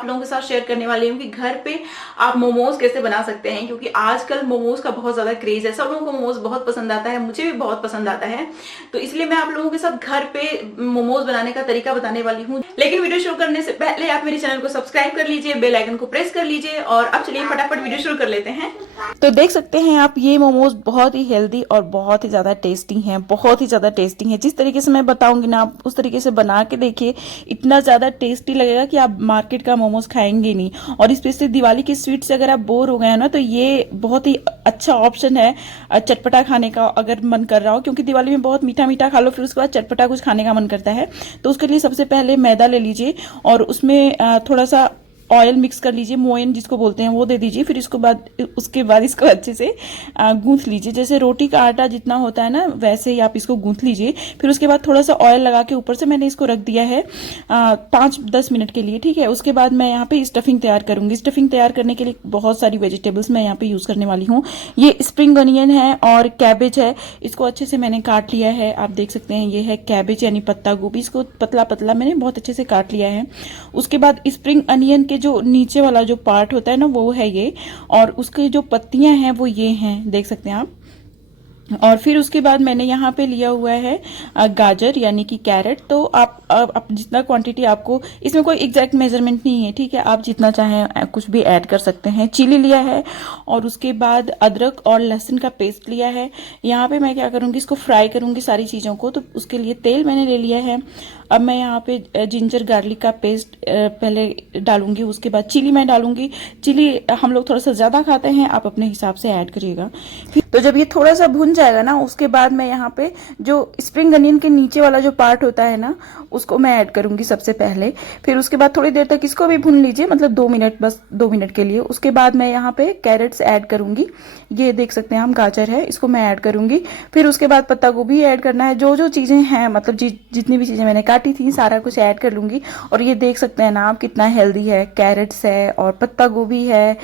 आप लोगों के साथ शेयर करने वाली हूँ कि घर पे आप मोमोज कैसे बना सकते हैं, क्योंकि आजकल मोमोज का बहुत ज्यादा क्रेज है। सब लोगों को मोमोज बहुत पसंद आता है, मुझे भी बहुत पसंद आता है। तो इसलिए मैं आप लोगों के साथ घर पे मोमोज बनाने का तरीका बताने वाली हूँ। लेकिन वीडियो शुरू करने से पहले आप मेरे चैनल को सब्सक्राइब कर लीजिए, बेल आइकन को प्रेस कर लीजिए। और अब चलिए फटाफट वीडियो शुरू कर लेते हैं। तो देख सकते हैं आप, ये मोमोज बहुत ही हेल्दी और बहुत ही ज़्यादा टेस्टी हैं, बहुत ही ज़्यादा टेस्टी हैं। जिस तरीके से मैं बताऊंगी ना, आप उस तरीके से बना के देखिए, इतना ज़्यादा टेस्टी लगेगा कि आप मार्केट का मोमोज खाएंगे नहीं। और स्पेशली दिवाली की स्वीट से अगर आप बोर हो गए हैं ना, तो ये बहुत ही अच्छा ऑप्शन है चटपटा खाने का, अगर मन कर रहा हो। क्योंकि दिवाली में बहुत मीठा मीठा खा लो, फिर उसके बाद चटपटा कुछ खाने का मन करता है। तो उसके लिए सबसे पहले मैदा ले लीजिए और उसमें थोड़ा सा ऑयल मिक्स कर लीजिए, मोयन जिसको बोलते हैं वो दे दीजिए। फिर उसके बाद इसको अच्छे से गूंथ लीजिए। जैसे रोटी का आटा जितना होता है ना, वैसे ही आप इसको गूंथ लीजिए। फिर उसके बाद थोड़ा सा ऑयल लगा के ऊपर से मैंने इसको रख दिया है 5-10 मिनट के लिए, ठीक है। उसके बाद मैं यहाँ पे स्टफिंग तैयार करूंगी। स्टफिंग तैयार करने के लिए बहुत सारी वेजिटेबल्स मैं यहाँ पे यूज करने वाली हूँ। ये स्प्रिंग अनियन है और कैबेज है, इसको अच्छे से मैंने काट लिया है। आप देख सकते हैं ये है कैबेज यानी पत्ता गोभी, इसको पतला पतला मैंने बहुत अच्छे से काट लिया है। उसके बाद स्प्रिंग अनियन के जो नीचे वाला जो पार्ट होता है ना, वो है ये, और उसके जो पत्तियां हैं वो ये हैं, देख सकते हैं आप। और फिर उसके बाद मैंने यहाँ पे लिया हुआ है गाजर यानी कि कैरेट। तो आप जितना क्वांटिटी, आपको इसमें कोई एग्जैक्ट मेजरमेंट नहीं है, ठीक है, आप जितना चाहें कुछ भी ऐड कर सकते हैं। चिली लिया है और उसके बाद अदरक और लहसुन का पेस्ट लिया है। यहाँ पे मैं क्या करूँगी, इसको फ्राई करूँगी सारी चीज़ों को। तो उसके लिए तेल मैंने ले लिया है। अब मैं यहाँ पे जिंजर गार्लिक का पेस्ट पहले डालूंगी, उसके बाद चिली मैं डालूंगी। चिली हम लोग थोड़ा सा ज़्यादा खाते हैं, आप अपने हिसाब से ऐड करिएगा। तो जब ये थोड़ा सा भुन जाएगा ना, उसके बाद मैं यहाँ पे जो स्प्रिंग अनियन के नीचे वाला जो पार्ट होता है ना, उसको मैं ऐड करूंगी सबसे पहले। फिर उसके बाद थोड़ी देर तक इसको भी भून लीजिए, मतलब 2 मिनट, बस 2 मिनट के लिए। उसके बाद मैं यहाँ पे कैरेट्स ऐड करूंगी। ये देख सकते हैं हम, गाजर है, इसको मैं ऐड करूंगी। फिर उसके बाद पत्ता गोभी ऐड करना है। जो जो चीज़ें हैं, मतलब जितनी भी चीज़ें मैंने काटी थी, सारा कुछ ऐड कर लूंगी। और ये देख सकते हैं ना आप, कितना हेल्दी है। कैरेट्स है और पत्ता गोभी है,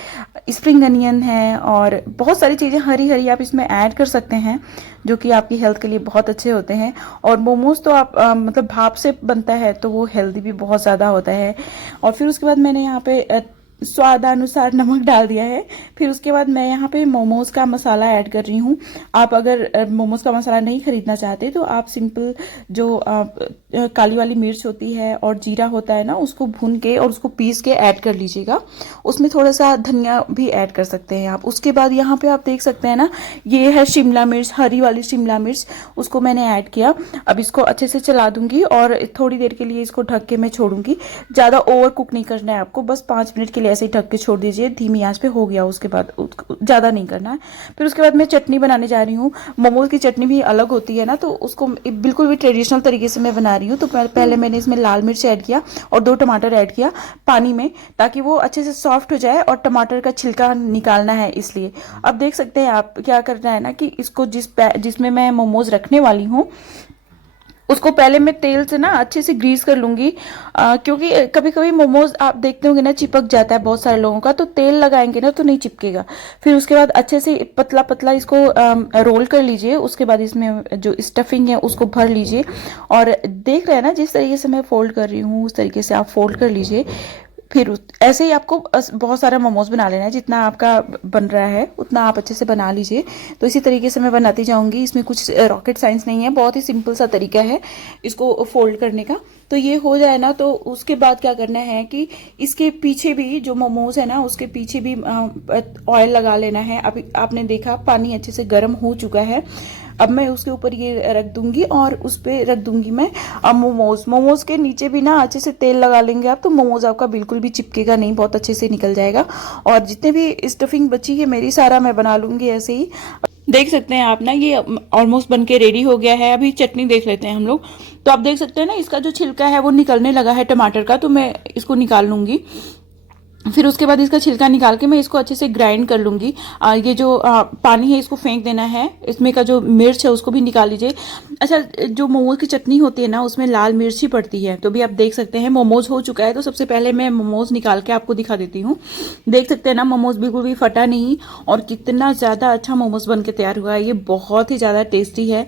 स्प्रिंग अनियन है और बहुत सारी चीज़ें हरी हरी आप इसमें ऐड कर सकते हैं, जो कि आपकी हेल्थ के लिए बहुत अच्छे होते हैं। और मोमोज तो आप मतलब भाप से बनता है, तो वो हेल्दी भी बहुत ज़्यादा होता है। और फिर उसके बाद मैंने यहाँ पे स्वादानुसार नमक डाल दिया है। फिर उसके बाद मैं यहाँ पे मोमोज का मसाला ऐड कर रही हूँ। आप अगर मोमोज का मसाला नहीं खरीदना चाहते, तो आप सिंपल जो काली वाली मिर्च होती है और जीरा होता है ना, उसको भून के और उसको पीस के ऐड कर लीजिएगा। उसमें थोड़ा सा धनिया भी ऐड कर सकते हैं आप। उसके बाद यहाँ पे आप देख सकते हैं ना, ये है शिमला मिर्च, हरी वाली शिमला मिर्च, उसको मैंने ऐड किया। अब इसको अच्छे से चला दूंगी और थोड़ी देर के लिए इसको ढक के मैं छोड़ूंगी। ज़्यादा ओवर कुक नहीं करना है आपको, बस 5 मिनट के लिए ऐसे ही ढक के छोड़ दीजिए, धीमी आंच पे हो गया। उसके बाद ज़्यादा नहीं करना है। फिर उसके बाद मैं चटनी बनाने जा रही हूँ। मोमोज की चटनी भी अलग होती है ना, तो उसको बिल्कुल भी ट्रेडिशनल तरीके से मैं बना रही हूँ। तो पहले मैंने इसमें लाल मिर्च ऐड किया और 2 टमाटर ऐड किया पानी में, ताकि वो अच्छे से सॉफ्ट हो जाए और टमाटर का छिलका निकालना है, इसलिए। अब देख सकते हैं आप, क्या करना है ना कि इसको जिसमें मैं मोमोज रखने वाली हूँ, उसको पहले मैं तेल से ना अच्छे से ग्रीस कर लूंगी। क्योंकि कभी कभी मोमोज आप देखते होंगे ना, चिपक जाता है बहुत सारे लोगों का, तो तेल लगाएंगे ना तो नहीं चिपकेगा। फिर उसके बाद अच्छे से पतला पतला इसको रोल कर लीजिए। उसके बाद इसमें जो स्टफिंग है उसको भर लीजिए। और देख रहे हैं ना, जिस तरीके से मैं फोल्ड कर रही हूँ, उस तरीके से आप फोल्ड कर लीजिए। फिर ऐसे ही आपको बहुत सारा मोमोज बना लेना है। जितना आपका बन रहा है उतना आप अच्छे से बना लीजिए। तो इसी तरीके से मैं बनाती जाऊंगी। इसमें कुछ रॉकेट साइंस नहीं है, बहुत ही सिंपल सा तरीका है इसको फोल्ड करने का। तो ये हो जाए ना, तो उसके बाद क्या करना है कि इसके पीछे भी जो मोमोज है ना, उसके पीछे भी ऑयल लगा लेना है। अभी आपने देखा पानी अच्छे से गर्म हो चुका है। अब मैं उसके ऊपर ये रख दूंगी और उस पर रख दूंगी मैं मोमोज के नीचे भी ना अच्छे से तेल लगा लेंगे आप, तो मोमोज आपका बिल्कुल भी चिपकेगा नहीं, बहुत अच्छे से निकल जाएगा। और जितने भी स्टफिंग बची है मेरी, सारा मैं बना लूंगी ऐसे ही। देख सकते हैं आप ना, ये ऑलमोस्ट बन के रेडी हो गया है। अभी चटनी देख लेते हैं हम लोग। तो आप देख सकते हैं ना, इसका जो छिलका है वो निकलने लगा है टमाटर का, तो मैं इसको निकाल लूंगी। फिर उसके बाद इसका छिलका निकाल के मैं इसको अच्छे से ग्राइंड कर लूंगी। ये जो पानी है इसको फेंक देना है। इसमें का जो मिर्च है उसको भी निकाल लीजिए। अच्छा, जो मोमोज की चटनी होती है ना, उसमें लाल मिर्च ही पड़ती है। तो भी आप देख सकते हैं मोमोज हो चुका है। तो सबसे पहले मैं मोमोज निकाल के आपको दिखा देती हूँ। देख सकते हैं ना, मोमोज बिल्कुल भी फटा नहीं और कितना ज़्यादा अच्छा मोमोज बन के तैयार हुआ है। ये बहुत ही ज़्यादा टेस्टी है।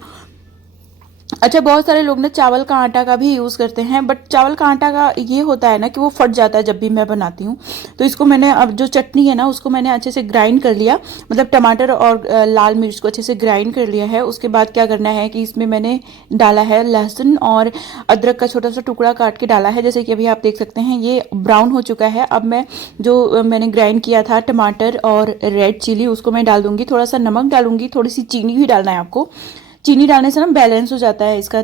अच्छा, बहुत सारे लोग ना चावल का आटा का भी यूज़ करते हैं, बट चावल का आटा का ये होता है ना कि वो फट जाता है जब भी मैं बनाती हूँ। तो इसको मैंने, अब जो चटनी है ना उसको मैंने अच्छे से ग्राइंड कर लिया, मतलब टमाटर और लाल मिर्च को अच्छे से ग्राइंड कर लिया है। उसके बाद क्या करना है कि इसमें मैंने डाला है लहसुन और अदरक का छोटा सा टुकड़ा काट के डाला है। जैसे कि अभी आप देख सकते हैं ये ब्राउन हो चुका है। अब मैं जो मैंने ग्राइंड किया था टमाटर और रेड चिली उसको मैं डाल दूंगी, थोड़ा सा नमक डालूंगी, थोड़ी सी चीनी भी डालना है आपको। चीनी डालने से ना बैलेंस हो जाता है इसका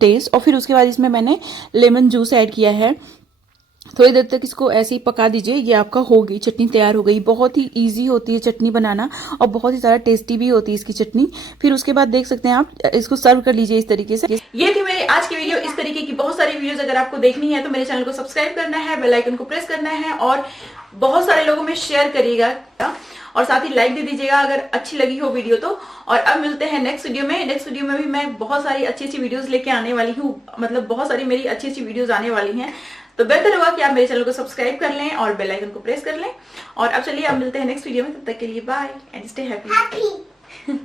टेस्ट। और फिर उसके बाद इसमें मैंने लेमन जूस ऐड किया है। थोड़ी देर तक इसको ऐसे ही पका दीजिए। ये आपका हो गई, चटनी तैयार हो गई। बहुत ही इजी होती है चटनी बनाना और बहुत ही ज़्यादा टेस्टी भी होती है इसकी चटनी। फिर उसके बाद देख सकते हैं आप इसको सर्व कर लीजिए इस तरीके से। ये थी मेरी आज की वीडियो। इस तरीके की बहुत सारी वीडियोस अगर आपको देखनी है तो मेरे चैनल को सब्सक्राइब करना है, बेल आइकन को प्रेस करना है और बहुत सारे लोगों में शेयर करिएगा और साथ ही लाइक दे दीजिएगा अगर अच्छी लगी हो वीडियो तो। और अब मिलते हैं नेक्स्ट वीडियो में। नेक्स्ट वीडियो में भी मैं बहुत सारी अच्छी वीडियोस लेके आने वाली हूँ, मतलब बहुत सारी मेरी अच्छी वीडियोस आने वाली हैं। तो बेहतर होगा कि आप मेरे चैनल को सब्सक्राइब कर लें और बेल आइकन को प्रेस कर लें। और अब चलिए अब मिलते हैं नेक्स्ट वीडियो में, तब तक के लिए बाय एंड स्टे हैप्पी।